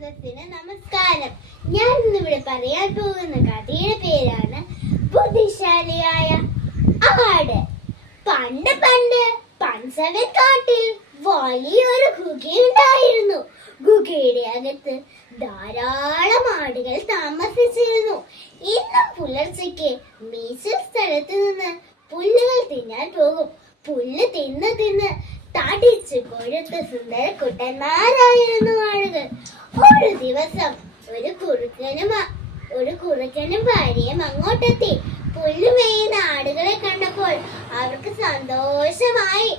സദസ്സിന് നമസ്കാരം. ഞാൻ ഇന്നിവിടെ പറയാൻ പോകുന്ന കഥയുടെ പേരാണ് ബുദ്ധിശാലിയായ ആട്. പണ്ട് പണ്ട് പൻസവക്കാട്ടിൽ വലിയൊരു ഗുഹയുണ്ടായിരുന്നു. ഗുഹയുടെ അകത്ത് ധാരാളം ആടുകൾ താമസിച്ചിരുന്നു. ഇന്നും പുലർച്ചയ്ക്ക് മീശൽ സ്ഥലത്ത് നിന്ന് പുല്ലുകൾ തിന്നാൻ പോകും. പുല്ല് തിന്ന് തിന്ന് തടിച്ചു കൊഴുത്ത സുന്ദര കുട്ടന്മാരായിരുന്നു ആളുകൾ. ഒരു ദിവസം ഒരു കുറുക്കനും ഭാര്യയും അങ്ങോട്ടെത്തി. പുല്ല് മേയുന്ന ആടുകളെ കണ്ടപ്പോൾ അവർക്ക് സന്തോഷമായി.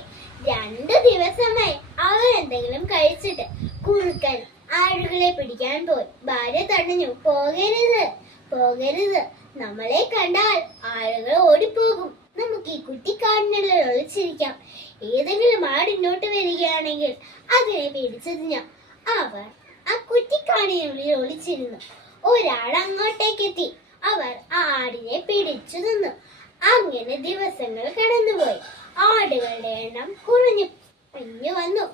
2 ദിവസമായി അവരെന്തെങ്കിലും കഴിച്ചിട്ട്. കുറുക്കൻ ആടുകളെ പിടിക്കാൻ പോയി. ഭാര്യ തടഞ്ഞു. പോകരുത്, നമ്മളെ കണ്ടാൽ ആളുകൾ ഓടിപ്പോകും. നമുക്ക് ഈ കുറ്റിക്കാടിനുള്ളിൽ ഒളിച്ചിരിക്കാം. ഏതെങ്കിലും ആട് ഇങ്ങോട്ട് വരികയാണെങ്കിൽ അതിനെ പിടിച്ചു തിന്നാം. അവർ ആ കുറ്റിക്കാടിനുള്ളിൽ ഒളിച്ചിരുന്നു. ഒരാൾ അങ്ങോട്ടേക്ക് എത്തി. അവർ ആ ആടിനെ പിടിച്ചു തിന്നു. അങ്ങനെ ദിവസങ്ങൾ കടന്നുപോയി. ആടുകളുടെ എണ്ണം കുറഞ്ഞു വന്നു.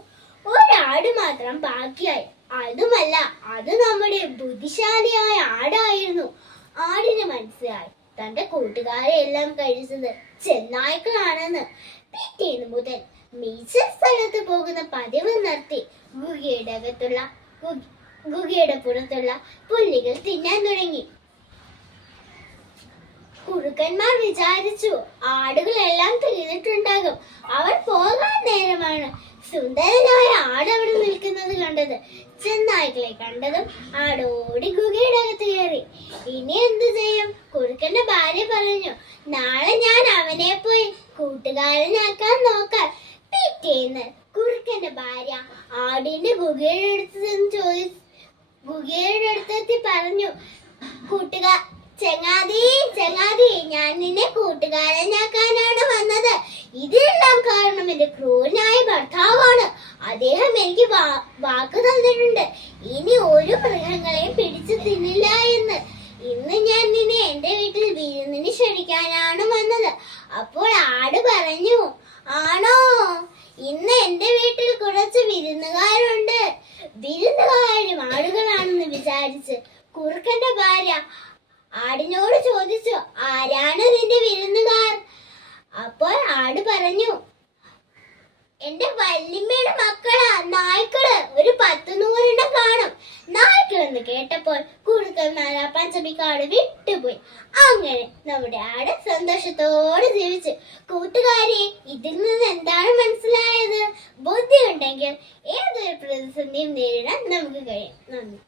ഒരാട് മാത്രം ബാക്കിയായി. അതുമല്ല, അത് നമ്മുടെ ബുദ്ധിശാലിയായ ആടായിരുന്നു. ആടിന് മനസ്സിലായി തന്റെ കൂട്ടുകാരെ എല്ലാം കഴിച്ചത് ചെന്നായ്ക്കളാണെന്ന്. പിറ്റേന്ന് മുതൽ മീശൽ സ്ഥലത്ത് പോകുന്ന പതിവ് നിർത്തി ഗുഹയുടെ പുറത്തുള്ള പുല്ലുകൾ തിന്നാൻ തുടങ്ങി. കുറുക്കന്മാർ വിചാരിച്ചു ആടുകളെല്ലാം തിന്നിട്ടുണ്ടാകും. അവർ പോകാൻ നേരമാണ് സുന്ദരനായ ആട് അവിടെ നിൽക്കുന്നത് കണ്ടത്. ചെന്നായ്ക്കളെ കണ്ടതും ആടോടി ഗുഹയുടെ അകത്ത് കയറി. ഇനി എന്തു ചെയ്യും? കുറുക്കന്റെ ഭാര്യ പറഞ്ഞു, നാളെ ഞാൻ അവനെ പോയി കൂട്ടുകാരനാക്കാൻ നോക്കാം. പിറ്റേന്ന് കുറുക്കന്റെ ഭാര്യ ആടിന്റെ ഗുഹയുടെ അടുത്തെത്തി പറഞ്ഞു, ചങ്ങാതി, ഞാൻ നിന്നെ കൂട്ടുകാരനാക്കാനാണ് വന്നത്. ഇതിനെല്ലാം കാരണം എന്റെ ക്രൂരനായ ഭർത്താവാണ്. അദ്ദേഹം എനിക്ക് വാക്ക് തന്നിട്ടുണ്ട്, ഇനി ഒരു മൃഗങ്ങളെയും പിടിച്ചു തിന്നില്ല എന്ന്. ഇന്ന് ഞാൻ നിന്നെ എന്റെ വീട്ടിൽ വിരുന്നിന് ക്ഷണിക്കാനാണ് വന്നത്. അപ്പോൾ ആട് പറഞ്ഞു, ആണോ? ഇന്ന് എന്റെ വീട്ടിൽ കുറച്ച് വിരുന്നുകാരുണ്ട്. വിരുന്നുകാരും ആടുകളാണെന്ന് വിചാരിച്ച് കുറുക്കന്റെ ഭാര്യ ആടിനോട് ചോദിച്ചു, ആരാണ് നിന്റെ വിരുന്നുകാർ? അപ്പോൾ ആട് പറഞ്ഞു, എന്റെ വല്യമ്മയുടെ മക്കളാ നായ്ക്കള്. ഒരു 10-100 കാണും. നായ്ക്കളെന്ന് കേട്ടപ്പോൾ കുറുക്കന്മാർ ആ പഞ്ചമിക്കാട് വിട്ടുപോയി. അങ്ങനെ നമ്മുടെ ആട് സന്തോഷത്തോടെ ജീവിച്ചു. കൂട്ടുകാരെ, ഇതിൽ നിന്ന് എന്താണ് മനസ്സിലായത്? ബുദ്ധി ഉണ്ടെങ്കിൽ ഏതൊരു പ്രതിസന്ധിയും നേരിടാൻ നമുക്ക് കഴിയും. നന്ദി.